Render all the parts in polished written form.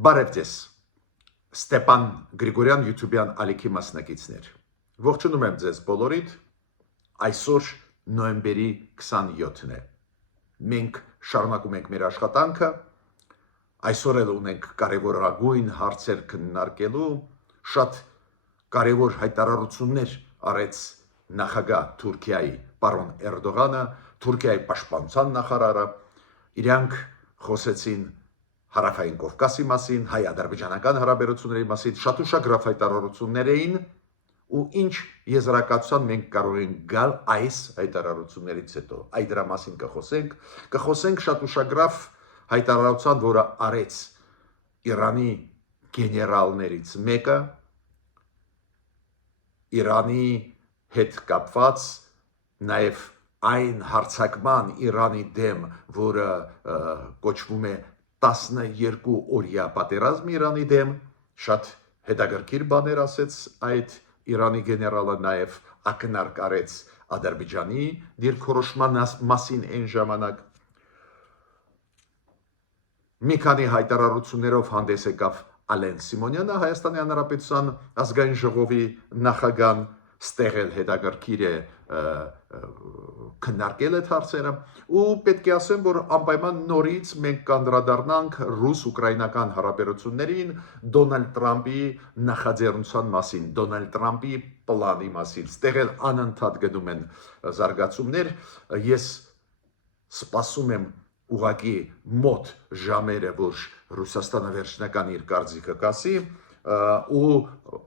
Բարև ձեզ, Ստեփան Գրիգորյան YouTube-յան ալիքի մասնակիցներ։ Ողջունում եմ ձեզ բոլորիդ, այսօր նոյեմբերի 27-ն է։ Մենք շարունակում ենք մեր աշխատանքը, այսօր էլ ունենք կարևորագույն հարցեր քննարկելու, շատ կարևոր հայտարարություններ արեց նախագահ Թուրքիայի պարոն Էրդողանը, Թուրքիայի պաշտպանության նախարարը, իրանք խոսեցին Հարավային Կովկասի մասին, հայ-ադրբեջանական հարաբերությունների մասին, շատ ուշագրավ հայտարարություններ էին, ու ինչ եզրակացության մենք կարող ենք գալ այս հայտարարություններից հետո։ Այդ դրա մասին կխոսենք շատ ուշագրավ հայտարարության, որը արեց Իրանի գեներալներից մեկը, Իրանի հետ կապված նաև այն հարձակման Իրանի դեմ, որը կոչվում է 12 օրյա պատերազմ Իրանի դեմ, շատ հետաքրքիր բաներ ասեց այդ Իրանի գեներալը, նաև ակնարկ արեց Ադրբեջանի դիրքորոշման մասին այն ժամանակ։ Մի քանի հայտարարություններով հանդես եկավ Ալեն Սիմոնյանը, Հայաստանի Հանրապետության ազգային ժողովի նախագահան, ստեղել հետաքրքիր է քննարկել այդ հարցերը, ու պետք է ասեմ, որ անպայման նորից մենք կանդրադառնանք ռուս-ուկրաինական հարաբերություններին, Դոնալդ Տրամփի նախաձեռնության մասին, Դոնալդ Տրամփի պլանի մասին, ստեղել անընդհատ գնում են զարգացումներ, ես սպասում եմ ուղղակի մոտ ժամերը, որ Ռուսաստանը վերջնական իր կարծիքը կասի, ու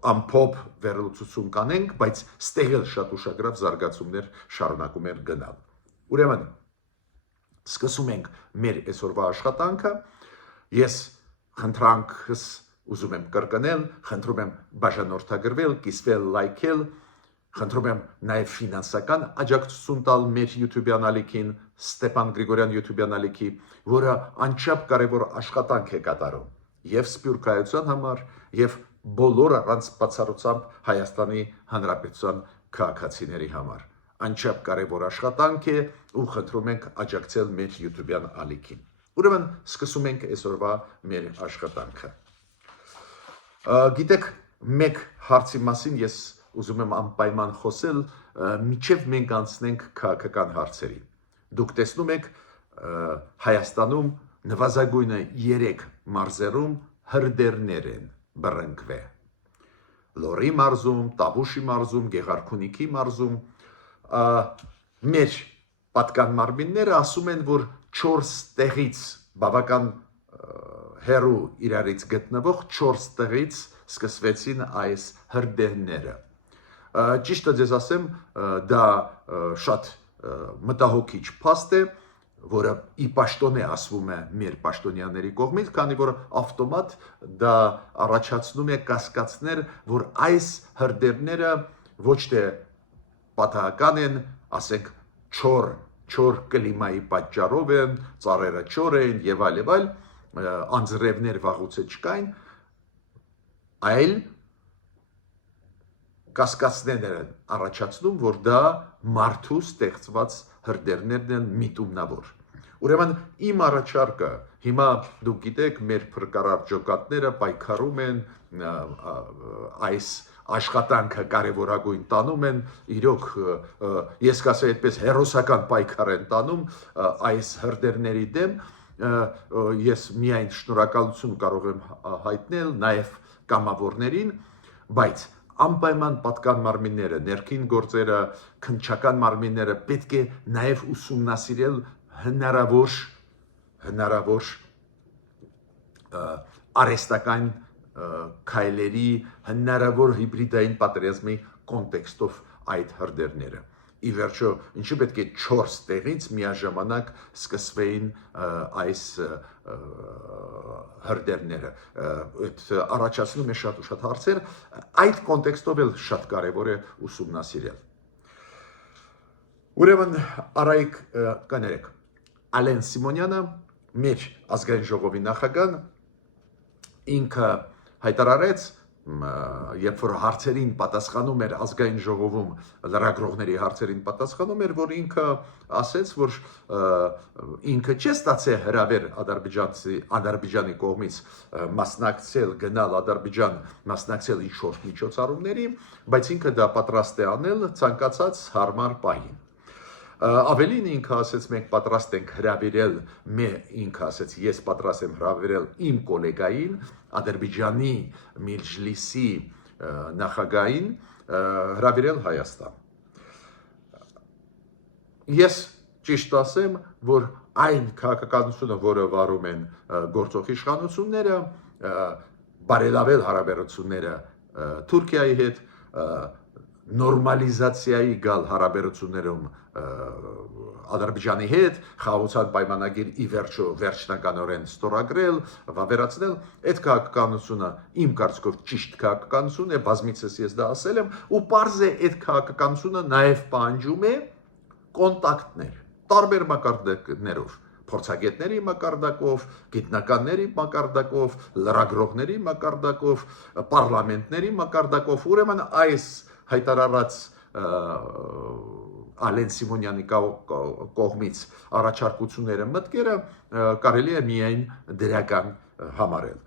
ամփոփ վերլուծություն կանենք, բայց ստեղել շատ ուշագրավ զարգացումներ շարունակում են գնալ։ Ուրեմն, սկսում ենք մեր այսօրվա աշխատանքը, ես խնդրանքս ուզում եմ կրկնել, խնդրում եմ բաժանորդագրվել, կիսվել, լայքել, խնդրում եմ նաև ֆինանսական աջակցություն տալ մեր YouTube-յան ալիքին, Ստեփան Գրիգորյան YouTube-յան ալիքի, որը անչափ կարևոր աշխատանք է կատարում եւ սփյուռքայության համար, եւ բոլոր առանց բացառությամբ Հայաստանի Հանրապետության քաղաքացիների համար։ Անչափ կարևոր աշխատանք է ու խնդրում ենք աջակցել մեր YouTube-յան ալիքին։ Ուրեմն սկսում ենք այսօրվա մեր աշխատանքը։ Գիտեք, մեկ հարցի մասին ես ուզում եմ անպայման խոսել, միջև մենք անցնենք քաղաքական հարցերի։ Դուք տեսնում եք Հայաստանում նվազագույնը 3 մարզերում հրդեհներ են բռնկվել։ Լոռի մարզում, Տավուշի մարզում, Գեղարքունիքի մարզում, մեր պատկան մարմինները ասում են, որ 4 տեղից բավական հեռու իրարից գտնվող 4 տեղից սկսվեցին այս հրդեհները։ Ճիշտը ձեզ ասեմ, դա շատ մտահոգիչ փաստ է, որը ի պաշտոնե ասվում է մեր պաշտոնյաների կողմից, քանի որ ավտոմատ դա առաջացնում է կասկածներ, որ այս հրդեհները ոչ թե պատահական են, ասենք չոր կլիմայի պատճառով են, ծառերը չոր են եւ այլ, անձրևներ վաղուց չկային, այլ կասկածներ են առաջացնում, որ դա մարդու ստեղծված հրդեհներն են միտումնավոր։ Ուրեմն իմ առաջարկը, հիմա դուք գիտեք, մեր փրկարար ջոկատները պայքարում են, այս աշխատանքը կարևորագույն տանում են, իրոք ես կասեի այդպես հերոսական պայքար են տանում այս հրդեհների դեմ, ես միայն շնորհակալություն կարող եմ հայտնել նաև կամավորներին, բայց անպայման պատկան մարմինները, ներքին գործերը, քննչական մարմինները պետք է նաև ուսումնասիրել հնարավոր արհեստական քայլերի, հնարավոր հիբրիդային պատերազմի կոնտեքստով այդ հրդեհները։ Ի վերջո, ինչու պետք է 4 տեղից միաժամանակ սկսվեին այս հրդեհները, առաջացնում է շատ ու շատ հարցեր, այդ կոնտեքստով էլ շատ կարևոր է ուսումնասիրել։ Ուրեմն Արայիկ կներեք, Ալեն Սիմոնյանը, մեր ազգային ժողովի նախագահան, ինքը հայտարարեց, երբ որ հարցերին պատասխանում էր ազգային ժողովում լրագրողների հարցերին պատասխանում էր, որ ինքը ասեց, որ ինքը չի ստացել հրավեր Ադրբեջանի կողմից մասնակցել, գնալ Ադրբեջան, մասնակցել ինչ-որ միջոցառումների, բայց ինքը դա պատրաստ է անել ցանկացած հարմար պահին։ Ավելին ինքը ասեց, մենք պատրաստ ենք հրավիրել, ինքը ասեց, ես պատրաստ եմ հրավիրել իմ գոլեգային, Ադրբեջանի Մեջլիսի նախագահին հրավիրել Հայաստան։ Ես ճիշտ ասեմ, որ այն քաղաքականությունը, որը վարում են գործող իշխանությունները, բարելավել հարաբերությունները Թուրքիայի հետ, նորմալիզացիայի գալ հարաբերություններում Ադրբեջանի հետ, խաղաղության պայմանագիր ի վերջո վերջնականորեն ստորագրել, վավերացնել, այդ քաղաքականությունը իմ կարծիքով ճիշտ քաղաքականություն է, բազմիցս ես դա ասել եմ, ու պարզ է այդ քաղաքականությունը նաև պահանջում է կոնտակտներ, տարբեր մակարդակներով, փորձագետների մակարդակով, գիտնականների մակարդակով, լրագրողների մակարդակով, պարլամենտների մակարդակով, ուրեմն այս հայտարարած Ալեն Սիմոնյանի կողմից առաջարկությունները, մտքերը կարելի է միայն դրական համարել։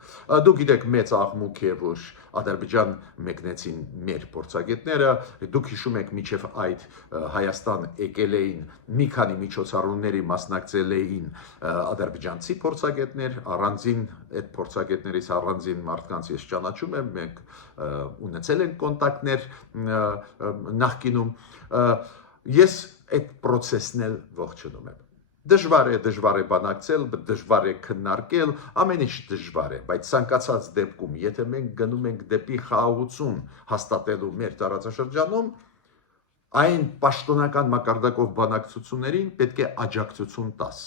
Դուք գիտեք, մեծ աղմուկ է, որ Ադրբեջան մեկնեցին մեր փորձագետները, դուք հիշում եք, մինչև այդ Հայաստան եկել էին մի քանի միջոցառումների մասնակցել էին ադրբեջանցի փորձագետներ, առանձին այդ փորձագետներից առանձին մարդկանց ես ճանաչում եմ, մենք ունեցել ենք կոնտակտներ նախկինում, ես այդ process-ն էլ ողջունում եմ։ Դժվար է բանակցել, դժվար է քննարկել, ամեն ինչ դժվար է, բայց ցանկացած դեպքում, եթե մենք գնում ենք դեպի խաղաղություն հաստատելու մեր տարածաշրջանում, այն պաշտոնական մակարդակով բանակցություններին պետք է աջակցություն տաս,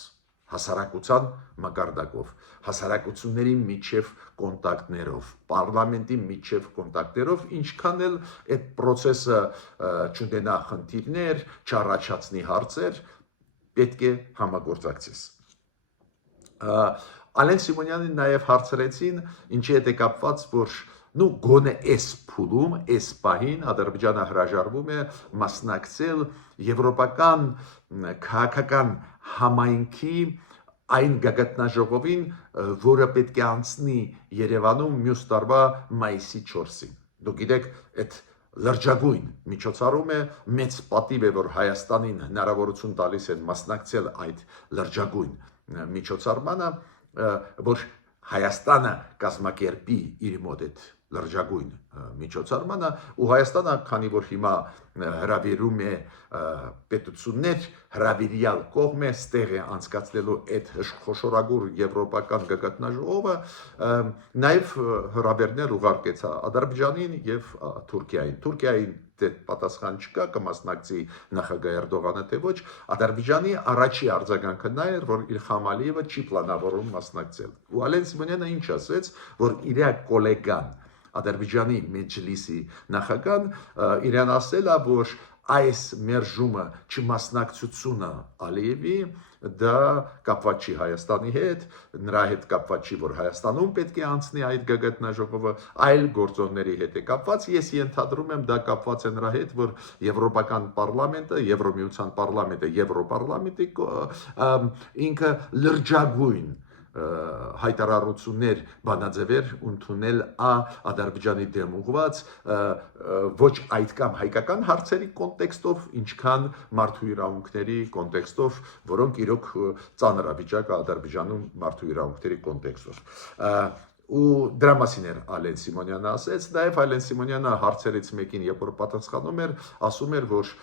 հասարակության մակարդակով, հասարակությունների միջև կոնտակտներով, պարլամենտի միջև կոնտակտներով, ինչքան էլ այդ process-ը չունենա խնդիրներ, չառաջացնի հարցեր, պետք է համագործակցես։ Ալեն Սիմոնյանին նաև հարցրեցին, ինչի հետ է կապված, որ գոնե այս փուլում, այս պահին Ադրբեջանը հրաժարվում է մասնակցել եվրոպական քաղաքական համայնքի այն գագաթնաժողովին, որը պետք է անցնի Երևանում մյուս տարվա մայիսի 4-ին։ Դուք գիտեք, այդ լրջագույն միջոցառում է, մեծ պատիվ է, որ Հայաստանին հնարավորություն տալիս են մասնակցել այդ լրջագույն միջոցառմանը, որ Հայաստանը կազմակերպի իր մոտ այդ լրջագույն միջոցառմանը, ու Հայաստանը, քանի որ հիմա հրավիրում է պետություններ, հրավիրյալ կողմ է, ստեղ է անցկացնելու այդ խոշորագույն եվրոպական գագաթնաժողովը, նաև հրավերներ ուղարկեց Ադրբեջանին եւ Թուրքիային։ Թուրքիային պատասխան չկա, կմասնակցի նախագահ Էրդողանը, թե ոչ, Ադրբեջանի առաջի արձագանքը նա էր, որ Իլհամ Ալիևը չի պլանավորում մասնակցել։ Ու Ալեն Սիմոնյանը ինչ ասեց, որ իր գոլեգան Ադրբեջանի Մեջլիսի նախագահան իրեն ասել է, որ այս մերժումը չմասնակցությունը Ալիևի դա կապված չի Հայաստանի հետ, նրա հետ կապված չի, որ Հայաստանում պետք է անցնի այդ գագաթնաժողովը, այլ գործոնների հետ է կապված։ Ես ենթադրում եմ, դա կապված է նրա հետ, որ Եվրոպական պարլամենտը, Եվրոմիության պարլամենտը, Եվրոպարլամենտի ինքը լրջագույն հայտարարություններ բանաձևեր ընդունել Ադրբեջանի դեմ ուղված ոչ այդքան հայկական հարցերի կոնտեքստով, ինչքան մարդու իրավունքների կոնտեքստով, որոնք իրոք ծանրավիճակ Ադրբեջանում մարդու իրավունքների կոնտեքստով։ Ու դրա մասին էր Ալեն Սիմոնյանը ասեց, նաև Ալեն Սիմոնյանը հարցերից մեկին, երբ որ պատասխանում էր, ասում էր, որ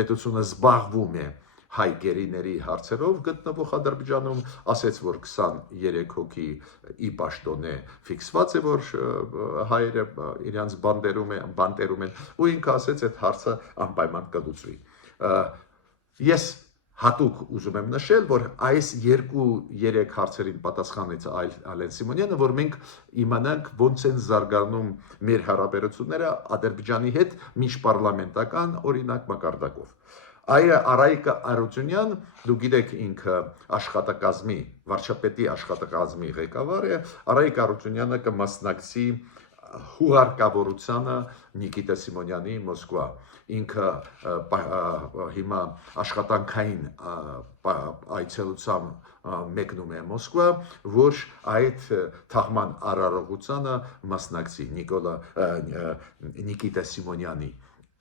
պետությունը զբաղվում է հայ գերիների հարցերով գտնվող Ադրբեջանում, ասեց, որ 23 հոգի ի պաշտոնե ֆիքսված է, որ հայերը իրենց բանտերում են, ու ինքը ասեց, այդ հարցը անպայման կլուծվի։ Ես հատուկ ուզում եմ նշել, որ այս 2-3 հարցերին պատասխանեց Ալեն Սիմոնյանը, որ մենք իմանանք ոնց են զարգանում մեր հարաբերությունները Ադրբեջանի հետ միջպարլամենտական օրինակ մակարդակով։ Արայիկա Արությունյան, դուք գիտեք, ինքը աշխատակազմի, վարչապետի աշխատակազմի ղեկավար է, Արայիկա Արությունյանը կմասնակցի հուղարկավորությանը Նիկիտա Սիմոնյանի Մոսկվա ինքը հիմա աշխատանքային այցելությամբ մեկնում է Մոսկվա, որ այդ թաղման արարողությանը մասնակցի Նիկիտա Սիմոնյանի,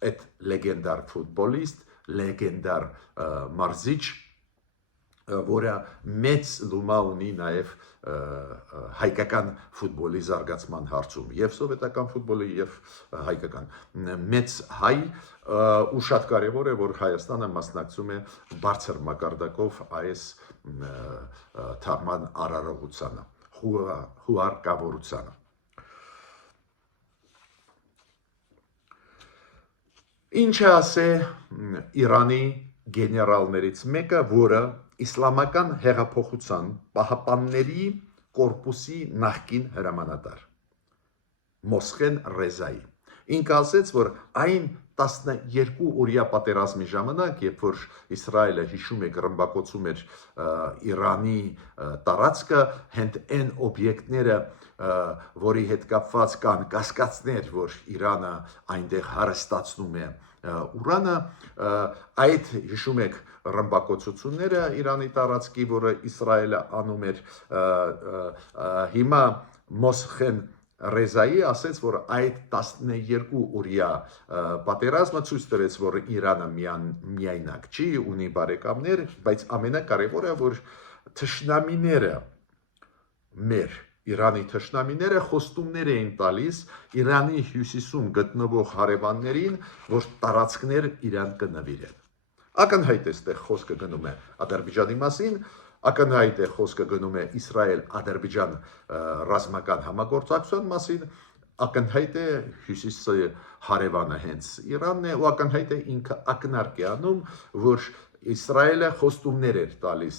այդ լեգենդար ֆուտբոլիստ, լեգենդար մարզիչ, որը մեծ լումա ունի նաև հայկական ֆուտբոլի զարգացման հարցում, եւ սովետական ֆուտբոլի եւ հայկական մեծ հայ ու շատ կարեւոր է, որ Հայաստանը մասնակցում է բարձր մակարդակով այս թաղման արարողությանը, հուղարկավորությանը։ Ինչ է ասել Իրանի գեներալներից մեկը, որը Իսլամական հեղափոխության պահապանների կորպուսի նախկին հրամանատար Մոսխեն Ռեզայի։ Ինքը ասեց, որ այն 12 օրյա պատերազմի ժամանակ, երբ որ Իսրայելը հիշում է ռմբակոծում էր Իրանի տարածքը, հենց այն օբյեկտները, որի հետ կապված կան կասկածներ, որ Իրանը այնտեղ հարստացնում է ուրանը, այդ հիշում եք ռմբակոծությունները Իրանի տարածքի, որը Իսրայելը անում էր, հիմա Մոսխեն Ռեզայի ասեց, որ այդ 12 օրյա պատերազմը ցույց տվեց, որ Իրանը միայնակ չի, ունի բարեկամներ, բայց ամենակարևորը, որ թշնամիները մեր Իրանի թշնամիները խոստումներ էին տալիս Իրանի հյուսիսում գտնվող հարևաններին, որ տարածքներ իրան կնվիրեն։ Ակնհայտ է այստեղ խոսքը գնում է Ադրբեջանի մասին, ակնհայտ է խոսքը գնում է Իսրայել-Ադրբեջան ռազմական համագործակցության մասին, ակնհայտ է հյուսիսի հարևանը հենց Իրանն է, ու ակնհայտ է ինքը ակնարկ է անում, որ Իսրայելը խոստումներ էր տալիս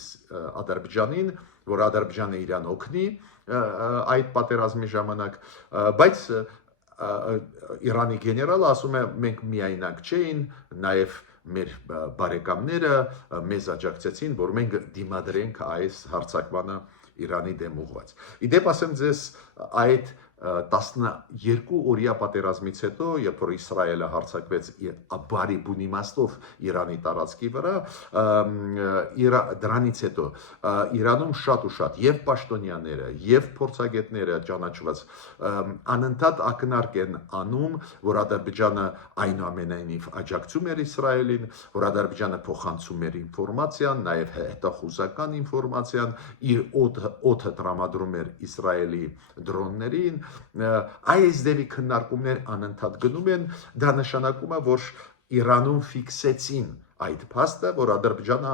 Ադրբեջանին, որ Ադրբեջանը իրան օգնի այդ պատերազմի ժամանակ, բայց Իրանի գեներալը ասում է, մենք միայնակ չէին, նաև մեր բարեկամները մեզ աջակցեցին, որ մենք դիմադրենք այս հարձակմանը Իրանի դեմ ուղղված։ Իդեպ ասեմ ձեզ, այդ 12 օրյա պատերազմից հետո, երբ որ Իսրայելը հարձակվեց բարի բուն իմաստով Իրանի տարածքի վրա, դրանից հետո Իրանում շատ ու շատ եւ պաշտոնյաները եւ փորձագետները ճանաչված անընդհատ ակնարկ են անում, որ Ադրբեջանը այնուամենայնիվ աջակցում էր Իսրայելին, որ Ադրբեջանը փոխանցում էր ինֆորմացիան, նաև հետախուզական ինֆորմացիան, իր օդը տրամադրում էր Իսրայելի դրոններին, այս դեպի քննարկումներ անընդհատ գնում են, դա նշանակում է, որ Իրանում ֆիքսեցին այդ փաստը, որ Ադրբեջանը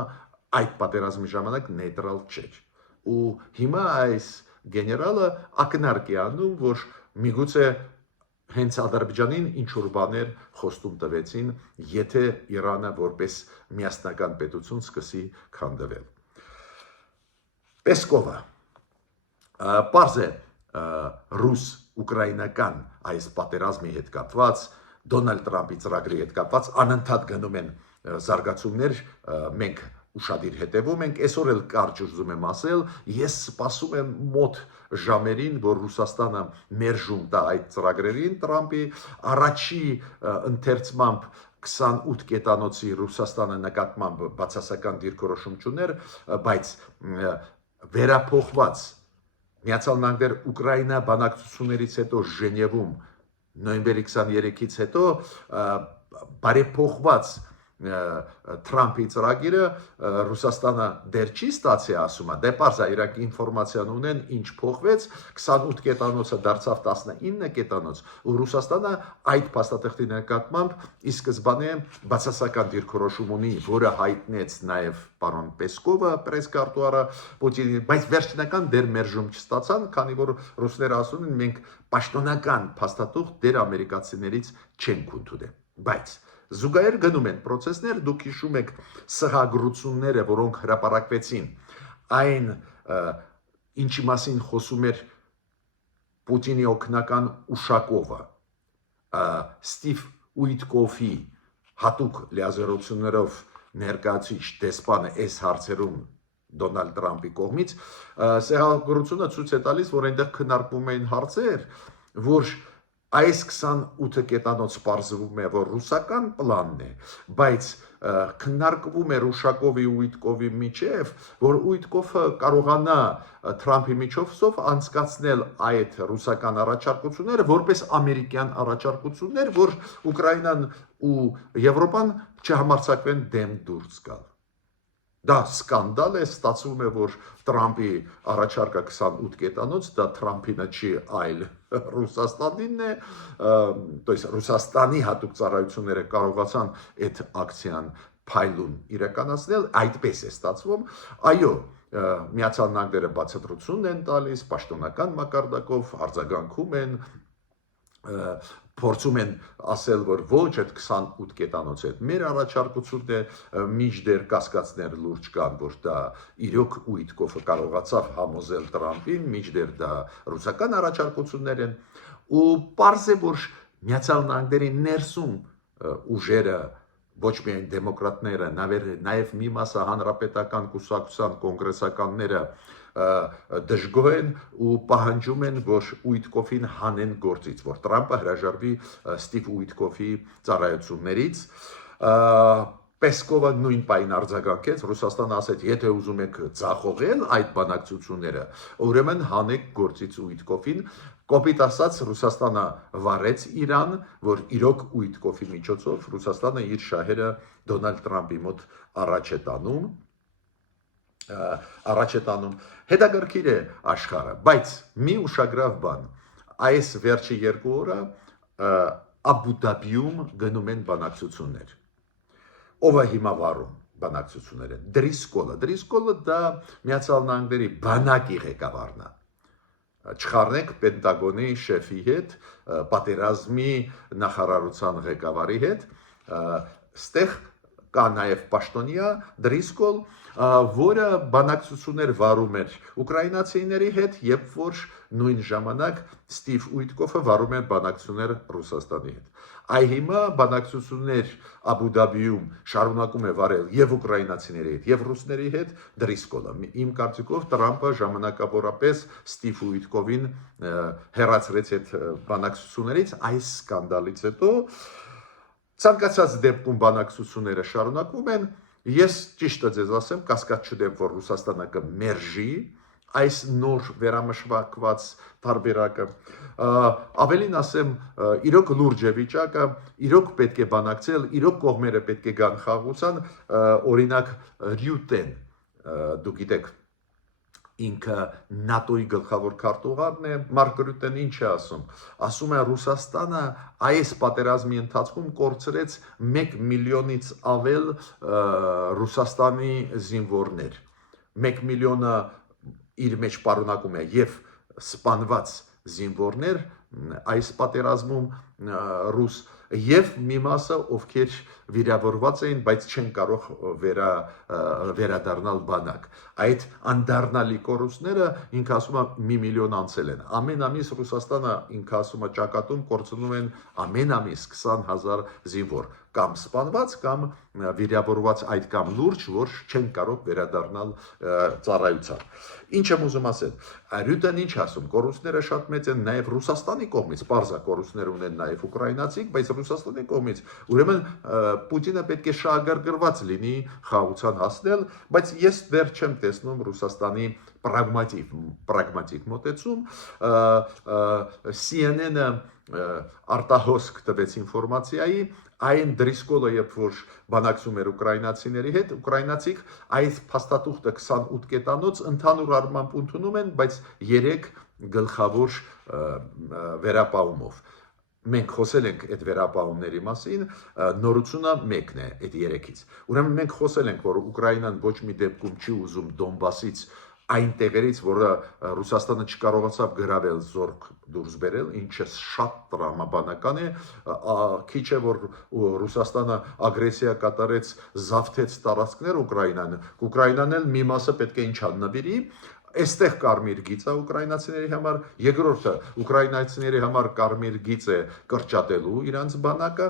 այդ պատերազմի ժամանակ նեյտրալ չէր։ Ու հիմա այս գեներալը ակնարկ է անում, որ միգուցե հենց Ադրբեջանին ինչ-որ բաներ խոստում տվեցին, եթե Իրանը որպես միասնական պետություն սկսի քանդվել։ Պեսկովը պարզ է ռուս-ուկրաինական այս պատերազմի հետ կապված, Դոնալդ Տրամփի ծրագրի հետ կապված անընդհատ գնում են զարգացումներ, մենք ուշադիր հետևում ենք, այսօր էլ կարճ ուզում եմ ասել, ես սպասում եմ մոտ ժամերին, որ Ռուսաստանը մերժում տա այդ ծրագրերին Տրամփի, առաջի ընթերցմամբ 28 կետանոցի Ռուսաստանը նկատմամբ բացասական դիրքորոշում չուներ, բայց վերափոխված Միացյալ Նահանգներ Ուկրաինա բանակցություններից հետո Ժնևում նոյեմբերի 23-ից հետո բարեփոխված Թրամփի ծրագիրը Ռուսաստանը դեռ չի ստացի, ասում է, դե պարզ է, իրաք ինֆորմացիան ունեն, ինչ փոխվեց, 28 կետանոցը դարձավ 19 կետանոց, ու Ռուսաստանը այդ փաստաթղթի նկատմամբ ի սկզբանե բացասական դիրքորոշում ունի, որը հայտնեց նաև պարոն Պեսկովը, պրեսկարտուարը Պուտինին, բայց վերջնական դեռ մերժում չստացան, քանի որ ռուսները ասում են, մենք պաշտոնական փաստաթուղթ դեռ ամերիկացիներից չենք ընդունել, բայց զուգահեռ գնում են process-ներ, դուք հիշում եք սղագրությունները, որոնք հրապարակվեցին, այն ինչի մասին խոսում էր Պուտինի օգնական Ուշակովը, Ստիվ Ուիտկոֆի հատուկ լիազորություններով ներկայացուցիչ դեսպանը այս հարցերում Դոնալդ Տրամփի կողմից, սղագրությունը ցույց է տալիս, որ այնտեղ քննարկվում էին հարցեր, որ Այս 28 կետանոց պարզվում է, որ ռուսական պլանն է, բայց քննարկվում է Ռուշակովի ու Ուիտկովի միջև, որ Ուիտկովը կարողանա Թրամփի միջոցով անցկացնել այդ ռուսական առաջարկությունները որպես ամերիկյան առաջարկություններ, որ Ուկրաինան ու Եվրոպան չհամարձակվեն դեմ դուրս գալ։ Դա սկանդալ է, ստացվում է, որ Թրամփի առաջարկը 28 կետանոց, դա Թրամփինը չի, այլ Ռուսաստանինն է, то есть Ռուսաստանի հատուկ ծառայությունները կարողացան այդ ակցիան փայլուն իրականացնել, այդպես է ստացվում, այո, Միացյալ Նահանգները բացատրություն են տալիս, պաշտոնական մակարդակով արձագանքում են, փորձում են ասել, որ ոչ այդ 28 կետանոց հետ մեր առաջարկությունն է, միջդեռ կասկածներ լուրջ կան, որ դա իրոք Ուիտկովը կարողացավ համոզել Թրամփին, միջդեռ դա ռուսական առաջարկություններ են, ու պարզ է, որ Միացյալ Նահանգների ներսում ուժերը ոչ միայն դեմոկրատները, նաև մի մասը հանրապետական կուսակցության կոնգրեսականները դժգոհ են ու պահանջում են, որ Ուիտկովին հանեն գործից, որ Թրամփը հրաժարվի Ստիվ Ուիտկովի ծառայություններից։ Պեսկովը նույն պայն արձագանքեց, Ռուսաստանը ասեց, եթե ուզում եք ձախողել այդ բանակցությունները, ուրեմն հանեք գործից Ուիտկովին։ Կոպիտ ասած, Ռուսաստանը վարեց Իրան, որ իրոք Ուիտկովի միջոցով Ռուսաստանը իր շահերը Դոնալդ Թրամփի մոտ առաջ է տանում, հետաքրքիր է աշխարհը, բայց մի ուշագրավ բան, այս վերջի 2 օրը Աբու Դաբիում գնում են բանակցություններ, ով է հիմա վարում բանակցությունները, Դրիսկոլը դա Միացյալ Նահանգների բանակի ղեկավարն է, չխառնեք Պենտագոնի շեֆի հետ, պատերազմի նախարարության ղեկավարի հետ, ստեղ կա նաև պաշտոնյա Դրիսկոլ, որը բանակցություններ վարում էր ուկրաինացիների հետ, երբ որ նույն ժամանակ Ստիվ Ուիտկովը վարում էր բանակցություններ Ռուսաստանի հետ։ Այ հիմա բանակցություններ Աբու Դաբիում շարունակում է վարել եւ ուկրաինացիների հետ, եւ ռուսների հետ Դրիսկոլը։ Իմ կարծիքով Թրամփը ժամանակավորապես Ստիվ Ուիտկովին հեռացրեց այդ բանակցություններից այս սկանդալից հետո։ Ցանկացած դեպքում բանակցությունները շարունակվում են։ Ես ճիշտը ձեզ ասեմ, կասկած չունեմ, որ Ռուսաստանը կմերժի այս նոր վերամշակված տարբերակը։ Ավելին ասեմ, իրոք լուրջ է վիճակը, իրոք պետք է բանակցել, իրոք կողմերը պետք է գան խաղաղության, օրինակ Ռյուտեն, դուք գիտեք, ինքը ՆԱՏՕ-ի գլխավոր քարտուղարն է, Մարկ Ռյուտեն ինչ է ասում։ Ասում է Ռուսաստանը այս պատերազմի ընթացքում կորցրեց 1 միլիոնից ավել Ռուսաստանի զինվորներ։ 1 միլիոնը իր մեջ պարունակում է եւ սպանված զինվորներ այս պատերազմում ռուս եւ մի մասը ովքեր վիրավորված էին, բայց չեն կարող վերադառնալ բանակ։ Այդ անդառնալի կորուստները ինքը ասում է 1 միլիոն անցել են։ Ամեն ամիս Ռուսաստանը ինքը ասում է ճակատում կորցնում են ամեն ամիս 20,000 զինվոր, կամ սպանված, կամ վիրավորված, այդ կամ լուրջ, որ չեն կարող վերադառնալ ծառայության։ Ինչ եմ ուզում ասել, Ռյուտեն ինչ ասում, կորուստները շատ մեծ են նաև Ռուսաստանի կողմից, պարզա կորուստներ ունեն նաև ուկրաինացիք, բայց Ռուսաստանի կողմից, ուրեմն Պուտինը պետք է շահագրգռված լինի խաղաղության հասնել, բայց ես դեռ չեմ տեսնում Ռուսաստանի պրագմատիկ մոտեցում, CNN-ը արտահոսք տվեց ինֆորմացիայի, այն Դրիսկոլը, երբ որ բանակցում էր ուկրաինացիների հետ, ուկրաինացիք այս փաստաթուղթը 28 կետանոց ընդհանուր առմամբ ընդունում են, բայց 3 գլխավոր վերապահումով։ Մենք խոսել ենք այդ վերապահումների մասին, նորությունը մեկն է այդ 3-ից։ Ուրեմն մենք խոսել ենք, որ Ուկրաինան ոչ մի դեպքում չի ուզում Դոնբասից այն տեղերից, որը Ռուսաստանը չկարողացավ գրավել զորք դուրս բերել, ինչը շատ տրամաբանական է, քիչ է, որ Ռուսաստանը ագրեսիա կատարեց, զավթեց տարածքներ Ուկրաինան էլ մի մասը պետք է ինչ նվիրի, այստեղ կարմիր գիծ է ուկրաինացիների համար, երկրորդը ուկրաինացիների համար կարմիր գիծ է կրճատելու իրանց բանակը,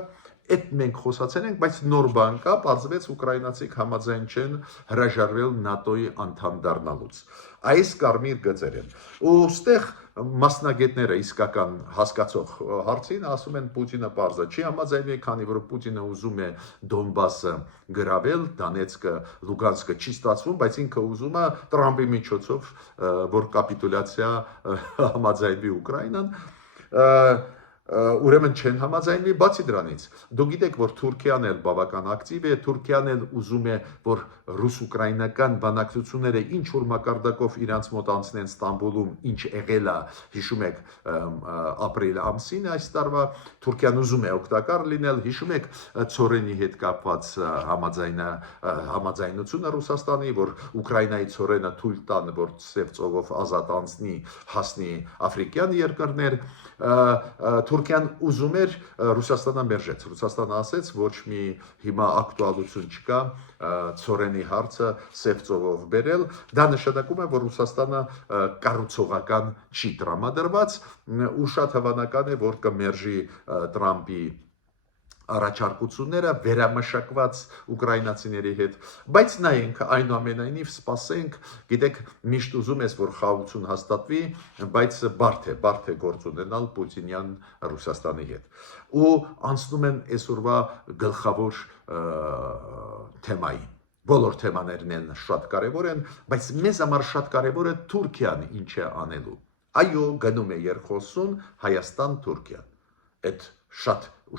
Այդ մենք խոսացել ենք, բայց նոր բան կա, պարզվեց ուկրաինացիք համաձայն չեն հրաժարվել ՆԱՏՕ-ի անդամ դառնալուց։ Այս կարմիր գծեր են։ Ու ստեղ մասնագետները իսկական հասկացող հարցին ասում են Պուտինը պարզը չի համաձայնվի, քանի որ Պուտինը ուզում է Դոնբասը գրավել, Դոնեցկը, Լուգանսկը չի ստացվում, բայց ինքը ուզում է Տրամպի միջոցով, որ կապիտուլյացիա համաձայնվի Ուկրաինան, ուրեմն չեն համաձայնվի, բացի դրանից դուք գիտեք, որ Թուրքիան էլ բավական ակտիվ է, Թուրքիան էլ ուզում է, որ ռուս-ուկրաինական բանակցությունները ինչ որ մակարդակով իրանց մոտ անցնեն Ստամբուլում, ինչ եղել է, հիշում եք ապրիլ ամսին այս տարվա, Թուրքիան ուզում է օգտակար լինել, հիշում եք ցորենի հետ կապված համաձայնությունը Ռուսաստանի, որ Ուկրաինայի ցորենը թույլ տան, որ Սև ծովով ազատ անցնի, հասնի աֆրիկյան երկրներ, Թուրքիան ուզում էր, Ռուսաստանը մերժեց։ Ռուսաստանը ասեց, ոչ մի հիմա ակտուալություն չկա ցորենի հարցը Սև ծովով բերել։ Դա նշանակում է, որ Ռուսաստանը կառուցողական չի տրամադրված ու շատ հավանական է, որ կմերժի Տրամպի առաջարկությունները վերամշակված ուկրաինացիների հետ, բայց նայենք այնուամենայնիվ սպասենք, գիտեք, միշտ ուզում ես, որ խաղաղություն հաստատվի, բայց բարդ է գործ ունենալ Պուտինյան Ռուսաստանի հետ։ Ու անցնում են այսօրվա գլխավոր թեմային։ Բոլոր թեմաներն են շատ կարևոր են, բայց մեզ համար շատ կարևոր է Թուրքիան ինչ է անելու։ Այո, գնում է երկխոսություն Հայաստան-Թուրքիա։ Այդ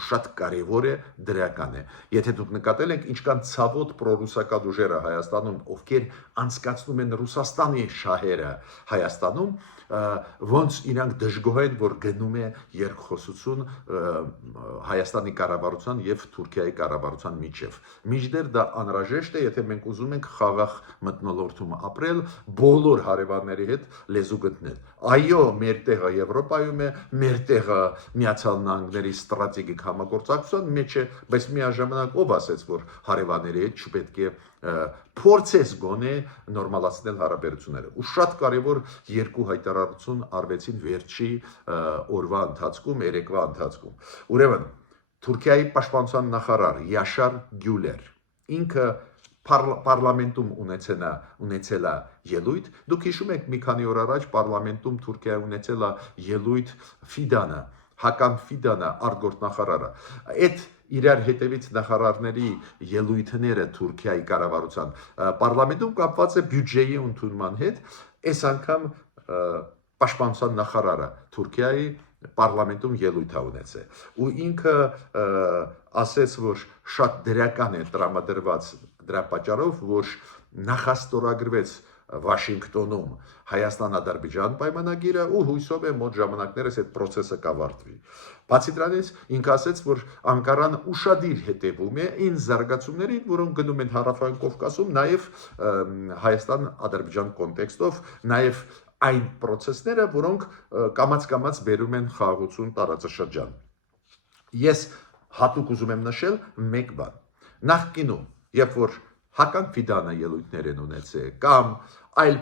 շատ կարևոր է, դրական է։ Եթե դուք նկատել եք, ինչքան ցավոտ պրոռուսական ուժերը Հայաստանում, ովքեր անցկացնում են Ռուսաստանի շահերը Հայաստանում, ոնց իրանք դժգոհ են, որ գնում է երկխոսություն Հայաստանի կառավարության եւ Թուրքիայի կառավարության միջև։ Մինչդեռ դա անհրաժեշտ է, եթե մենք ուզում ենք խաղաղ մթնոլորտում ապրել, բոլոր հարևանների հետ լեզու գտնել։ Այո, մեր տեղը Եվրոպայում է, մեր տեղը Միացյալ Նահանգների ստրատեգիկ համագործակցության մեջ է, բայց միաժամանակ ով ասեց, որ հարևանների հետ չպետք է փորձես գոնե նորմալացնել հարաբերությունները։ Ու շատ կարևոր երկու հայտարարություն արվեցին վերջի օրվա ընթացքում, երեկվա ընթացքում։ Ուրեմն Թուրքիայի պաշտպանության նախարար Յաշար Գյուլեր ինքը Պարլամենտում ունեցել է ելույթ, դուք հիշում եք մի քանի օր առաջ Պարլամենտում Թուրքիա ունեցել է ելույթ Ֆիդանը, Հական Ֆիդանը, արտգործնախարարը։ Այդ իրար հետևից նախարարների ելույթները Թուրքիայի կառավարության Պարլամենտում կապված է բյուջեի ընդունման հետ, այս անգամ պաշտպանության նախարարը Թուրքիայի Պարլամենտում ելույթ է ունեցել ու ինքը ասեց, որ շատ դրական է տրամադրված դրա պատճառով, որ նախաստորագրվեց Վաշինգտոնում Հայաստան-Ադրբեջան պայմանագիրը ու հույսով է մոտ ժամանակներս այդ process-ը կավարտվի։ Բացի դրանից ինքը ասեց, որ Անկարան ուշադիր հետևում է այն զարգացումներին, որոնք գնում են Հարավային Կովկասում, նաև Հայաստան-Ադրբեջան կոնտեքստով, նաև այն process-ները, որոնք կամաց-կամաց բերում են խաղաղություն տարածաշրջան։ Ես հատուկ ուզում եմ նշել մեկ բան։ Նախկինում, երբ որ Հական Ֆիդանը ելույթներ են ունեցել, կամ այլ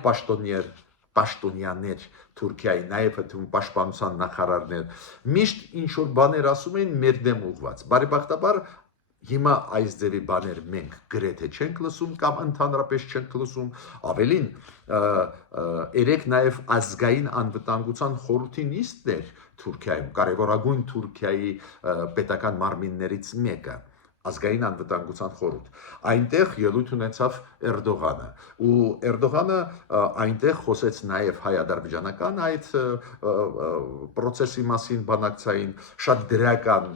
պաշտոնյաներ Թուրքիայի, նաև պաշտպանության նախարարներ, միշտ ինչ-որ բաներ ասում են մեր դեմ ուղված։ Բարեբախտաբար հիմա այս ձևի բաներ մենք գրեթե չենք լսում կամ ընդհանրապես չենք լսում, ավելին երեք նաև ազգային անվտանգության խորհրդի նիստներ Թուրքիայում, կարևորագույն Թուրքիայի պետական մարմիններից մեկը, ազգային անվտանգության խորհուրդ։ Այնտեղ ելույթ ունեցավ Էրդողանը, ու Էրդողանը այնտեղ խոսեց նաև հայ-ադրբեջանական այդ process-ի մասին բանակցային, շատ դրական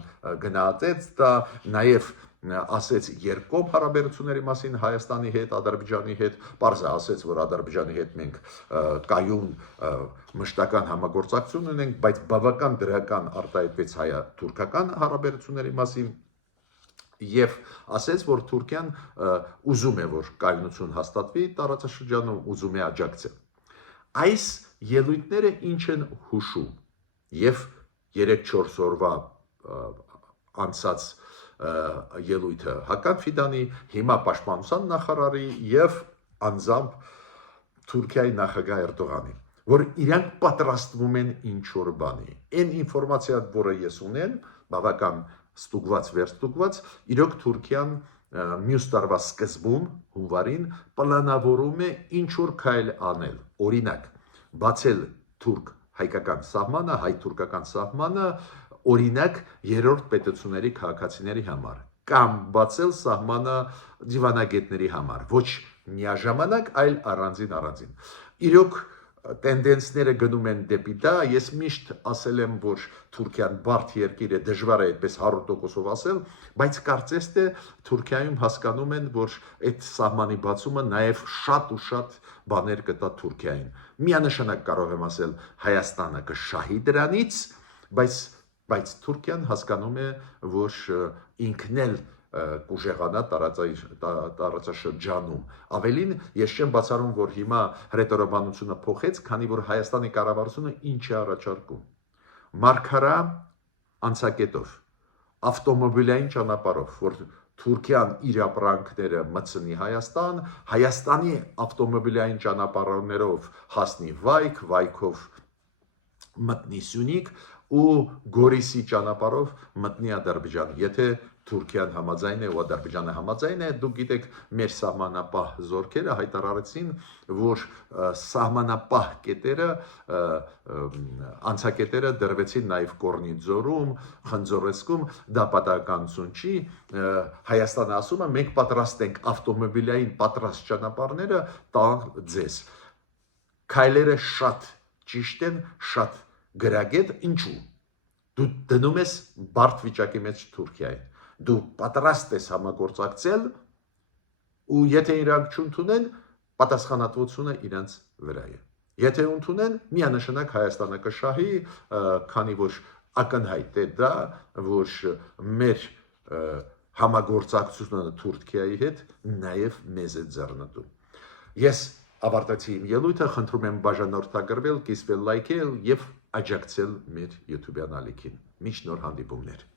գնահատեց դա, նաև ասեց երկկողմ հարաբերությունների մասին Հայաստանի հետ, Ադրբեջանի հետ, պարզ ասեց, որ Ադրբեջանի հետ մենք կայուն մշտական համագործակցություն ունենք, բայց բավական դրական արտահայտվեց հայ-թուրքական հարաբերությունների մասին եւ ասեց, որ Թուրքիան ուզում է, որ կայունություն հաստատվի տարածաշրջանում, ուզում է աջակցել։ Այս ելույթները ինչ են հուշում եւ 3-4 օրվա անցած ելույթը Հական Ֆիդանի, հիմա պաշտպանության նախարարի եւ անձամբ Թուրքիայի նախագահ Էրդողանի, որ իրանք պատրաստվում են ինչ որ բանի։ Այն ինֆորմացիան, որը ես ունեմ, բավական ստուգված վերստուգված, իրոք Թուրքիան մյուս տարվա սկզբում հունվարին պլանավորում է ինչ որ քայլ անել, օրինակ բացել թուրք-հայկական սահմանը, հայ-թուրքական սահմանը, օրինակ երրորդ պետությունների քաղաքացիների համար կամ բացել սահմանը դիվանագետների համար, ոչ միաժամանակ, այլ առանձին։ Իրոք տենդենսները գնում են դեպի դա, ես միշտ ասել եմ, որ Թուրքիան բարդ երկիր է, դժվար է այդպես 100%-ով ասել, բայց կարծես թե Թուրքիայում հասկանում են, որ այդ սահմանի բացումը նաև շատ ու շատ բաներ կտա Թուրքիային։ Միանշանակ կարող եմ ասել Հայաստանը կշահի դրանից, բայց Թուրքիան հասկանում է, որ ինքն էլ կուժեղանա տարածաշրջանում։ Ավելին, ես չեմ բացառում, որ հիմա հրետորաբանությունը փոխեց, քանի որ Հայաստանի կառավարությունը ինչ է առաջարկում։ Մարգարա անցակետով, ավտոմոբիլային ճանապարհով, որ Թուրքիան իր ապրանքները մտցնի Հայաստան, Հայաստանի ավտոմոբիլային ճանապարհներով հասնի Վայք, Վայքով մտնի Սյունիք ու Գորիսի ճանապարհով մտնի Ադրբեջան։ Եթե Թուրքիան համաձայն է ու Ադրբեջանը համաձայն է, դուք գիտեք, մեր սահմանապահ զորքերը հայտարարեցին, որ սահմանապահ կետերը, անցակետերը դրվեցին նաև Կորնիձորում, Խնձորեսկում, դա պատահականություն չի, Հայաստանը ասում է, մենք պատրաստ ենք ավտոմոբիլային պատրաստ ճանապարհները տալ ձեզ։ Քայլերը շատ ճիշտ են, շատ գրագետ, ինչու։ Դու դնում ես բարդ վիճակի մեջ Թուրքիային, դու պատրաստ ես համագործակցել ու եթե իրանք չընդունեն, պատասխանատվությունը իրանց վրա է։ Եթե ընդունեն, միանշանակ Հայաստանը կշահի, քանի որ ակնհայտ է դա, որ մեր համագործակցությունը Թուրքիայի հետ նաև մեզ է ձեռնտու։ Ես ավարտեցի իմ ելույթը, խնդրում եմ բաժանորդագրվել, կիսվել, լայքել եւ աջակցել մեր YouTube-յան ալիքին։ Մինչ նոր հանդիպումներ։